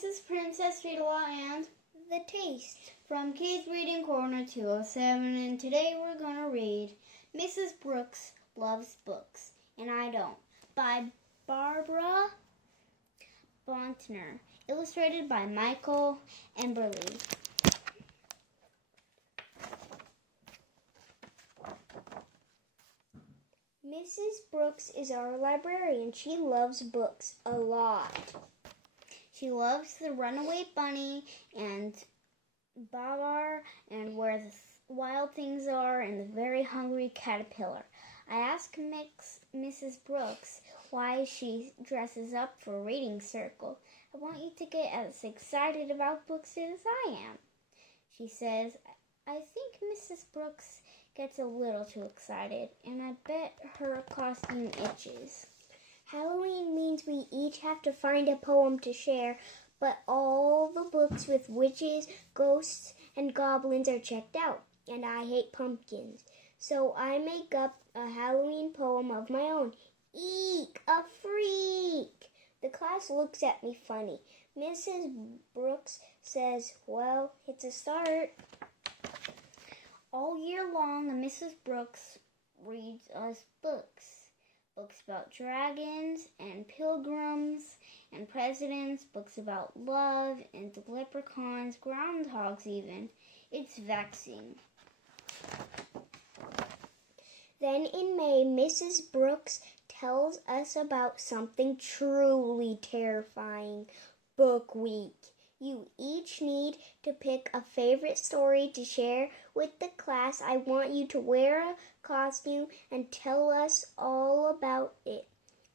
This is Princess Readalong and The Taste from Kids Reading Corner 207, and today we're going to read Mrs. Brooks Loves Books, and I Don't, by Barbara Bottner, illustrated by Michael Emberly. Mrs. Brooks is our librarian. She loves books a lot. She loves the runaway bunny and Babar and where the wild things are and the very hungry caterpillar. I asked Mrs. Brooks why she dresses up for a reading circle. I want you to get as excited about books as I am. She says, I think Mrs. Brooks gets a little too excited, and I bet her costume itches. Halloween means we each have to find a poem to share, but all the books with witches, ghosts, and goblins are checked out, and I hate pumpkins. So I make up a Halloween poem of my own. Eek, a freak! The class looks at me funny. Mrs. Brooks says, well, it's a start. All year long, Mrs. Brooks reads us books. Books about dragons and pilgrims and presidents, books about love and leprechauns, groundhogs even. It's vexing. Then in May, Mrs. Brooks tells us about something truly terrifying. Book Week. You each need to pick a favorite story to share with the class. I want you to wear a costume and tell us all about it.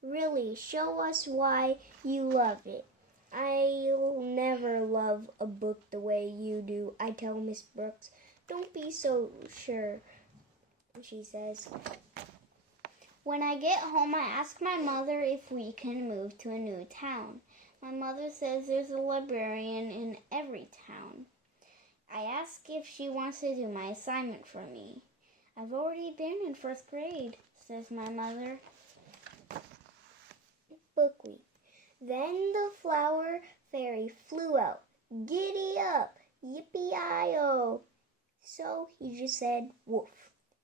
Really, show us why you love it. I'll never love a book the way you do, I tell Miss Brooks. Don't be so sure, she says. When I get home, I ask my mother if we can move to a new town. My mother says there's a librarian in every town. I ask if she wants to do my assignment for me. I've already been in first grade, says my mother. Book Week. Then the flower fairy flew out. Giddy up, yippee-i-oh. So he just said, woof.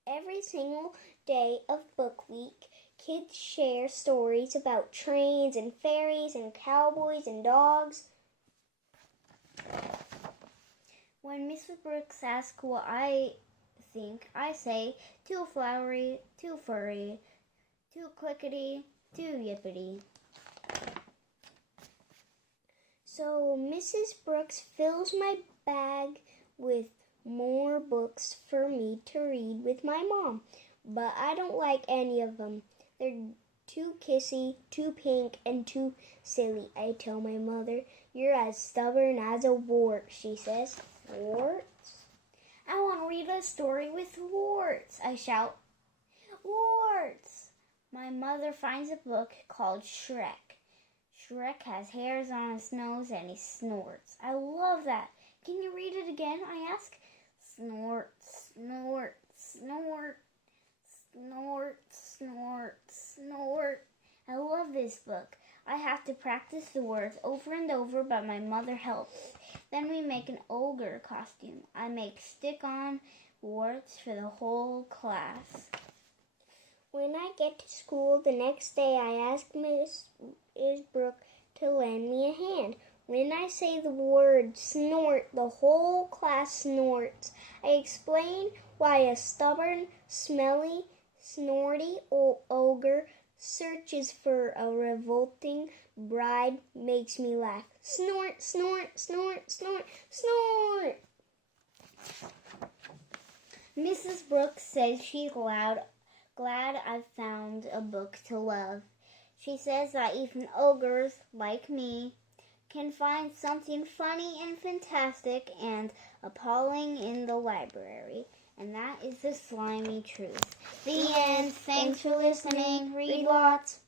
Every single day of Book Week, kids share stories about trains and fairies and cowboys and dogs. When Mrs. Brooks asks what I think, I say, too flowery, too furry, too clickety, too yippity. So Mrs. Brooks fills my bag with more books for me to read with my mom, but I don't like any of them. They're too kissy, too pink, and too silly, I tell my mother. You're as stubborn as a wart, she says. Warts? I want to read a story with warts, I shout. Warts! My mother finds a book called Shrek. Shrek has hairs on his nose and he snorts. I love that. Can you read it again? I ask. Snort, snort, snort, snort, snort, snort. I love this book. I have to practice the words over and over, but my mother helps. Then we make an ogre costume. I make stick-on warts for the whole class. When I get to school the next day, I ask Miss Brooke to lend me a hand. When I say the word snort, the whole class snorts. I explain why a stubborn, smelly, snorty ogre searches for a revolting bride makes me laugh. Snort, snort, snort, snort, snort. Mrs. Brooks says she's glad I've found a book to love. She says that even ogres, like me, can find something funny and fantastic and appalling in the library. And that is the slimy truth. The end. Thanks for listening. Read lots.